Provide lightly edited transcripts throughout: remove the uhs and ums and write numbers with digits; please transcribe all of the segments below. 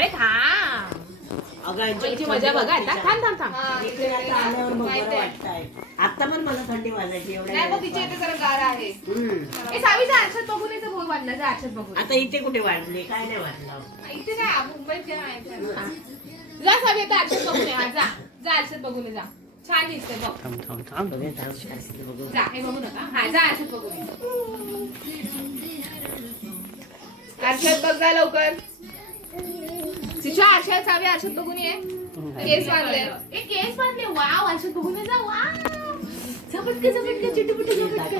अरे थांब. अगं मजा बघा आता. थांब थांब थांब. आल्यावर मग बरं वाटतंय. आता पण मला थंडी वाजायची एवढ्या. नाही मग तिच्या इथे जरा गार आहे. ए सावीचा आरशात बघून येतो भोग वाढला जा आरशात बघून. आता इथे कुठे वाढले काय नाही वाटलं. इथे काय मुंबईत काय आहे. जा सावी आता आरशात बघून ये. हा जा जा आरशात बघून ये जा. छान दिसतंय बघ. जा हे बघू नका. हा जा आरशात बघून ये. आरशात बघ जा लवकर. तिच्या आरशात सावी आरशात बघून ये. केस बांधले. ए केस बांधले. वाव आरशात बघून ये जा. वाव झपटके झपटके चिटुपिटू झपटके.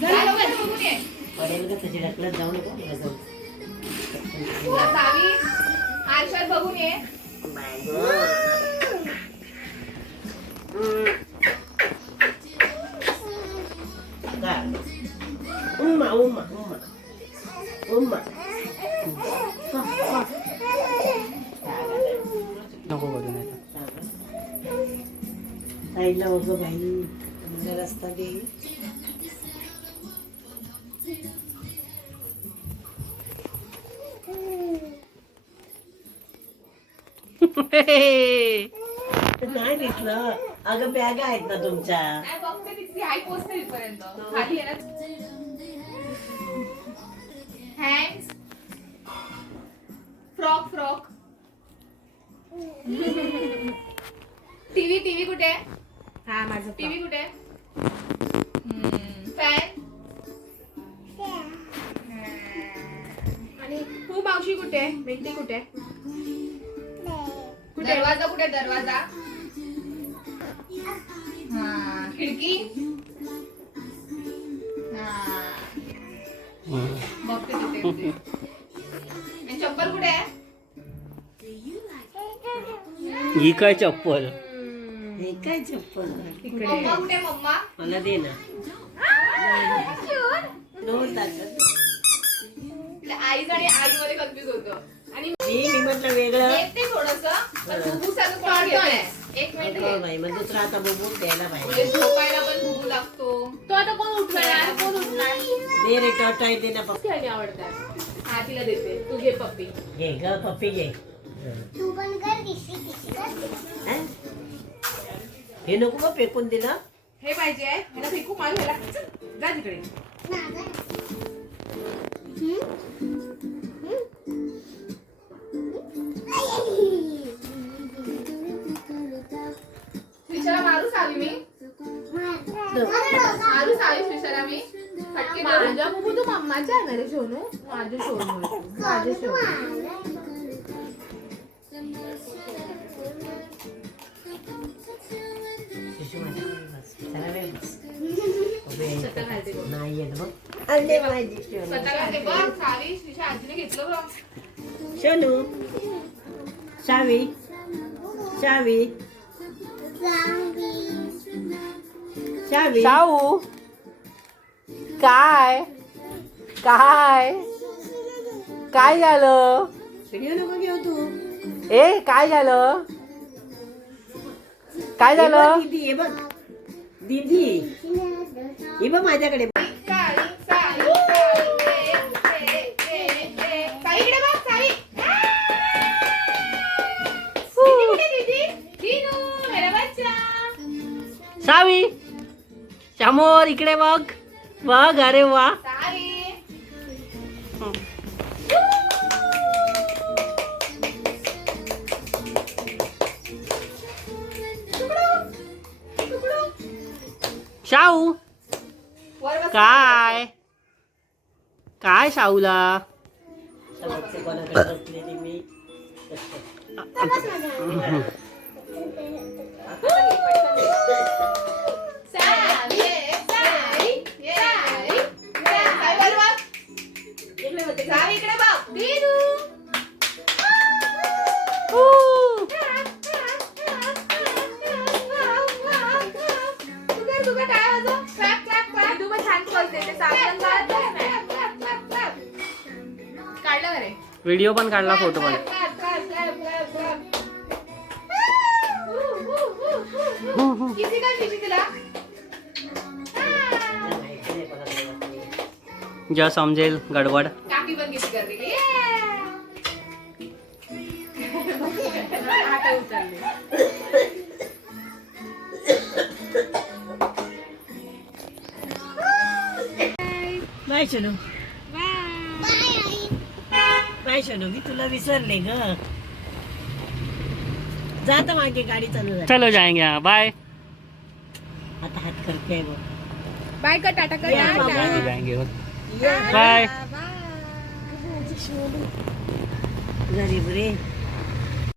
जा लवकर बघून ये. पडेल का तुझी ढकलत जाऊ नको. सावी आरशात बघून ये. उम्मा उम्मा उम्मा उम्मा नको करू नाही साईडला बघ बाई मला रस्ता दे. नाही दिसलं. अगं बॅग आहेत ना तुमच्या. नाही बघते तिची हाय पोचते इथपर्यंत. खाली आहे ना. Hands frock frock. TV TV कुठे आहे. हा माझं टीव्ही कुठे आहे. फॅन. आणि तू मावशी कुठे आहे. भेंडी कुठे आहे. कुठे दरवाजा कुठे आहे. दरवाजा. हा खिडकी. हा बघते तिथे. आणि चप्पल कुठे आहे. ही काय चप्पल. हे काय चप्पल. मम्मा कुठे आहे. मम्मा मला दे ना. दोन तासात तिला आईज आणि आईमध्ये कन्फ्युज होतं. आणि मी म्हटलं वेगळं. येते थोडस पण बुबूसाचं कोण घेतंय. एक मिनिट हो बाई मग दुसरा आता बघून द्यायला म्हणजे पाहिजे. झोपायला पण बुबू लागतो. तो आता कोण उठलाय यार. कोण उठलाय. दे रे टॉय दे ना पप्पी. खेळणी आवडतात. हा तिला देते. तू घे पप्पी. घे ग पप्पी घे. तू पण कर किसी हं? हे नको का फेकून दिलं. हे पाहिजे ह्याला फेकू मारू ह्याला. चल, जा तिकडे. श्रीशाला मारू सावी मी. मारू सावी श्रीशाला मी. फटके मारू. माझा बघू तू मम्माच्या आहे ना रे सोनू. माझे सोनू माझे सोनू. शिशू माझ्याकडे बस. जरा वेळ बस. स्वतः घालते बघ. नाही येत बघ. आणले माझी स्वतःला ते बघ सावी श्रीशा आजीने घेतलं बघ. शनू. शावी शावी शावी. शाहू काय काय काय झालं. व्हिडिओ नको घेऊ तू. ए काय झालं. काय हे बघ झालं. दीदी हे बघ. दीदी हे बघ माझ्याकडे. सावी सावी सावी इकडे बघ सावी. दीदी कुठे दीदी. दीनू मेरा बच्चा. शावी समोर इकडे बघ बघ. अरे वा. सावी. शाहू वर बस. काय काय शाहूला. कोणाकडे बसलेली मी. सावी सावी सावी सावी वर बघ. सावी इकडे बघ. दीनू. तुझं काय होतं. Clap clap clap. तू पण छान बोलते. ते सावधान काढत नाही. काढलं बरे. व्हिडिओ पण काढला फोटो पण. किती काय किती तिला. जेव्हा समजेल गडबड. काकी पण किती करते. हात उचलले. बाय शनू बाय आई बाय शनू मी तुला विसरले ग. जात मागे गाडी चालू झाली. चलो जाएंगे हाँ बाय. आता हात करते बघ. बाय कर टाटा कर या बाबा. टाटा. जाएंगे या. बाय. गरीब रे.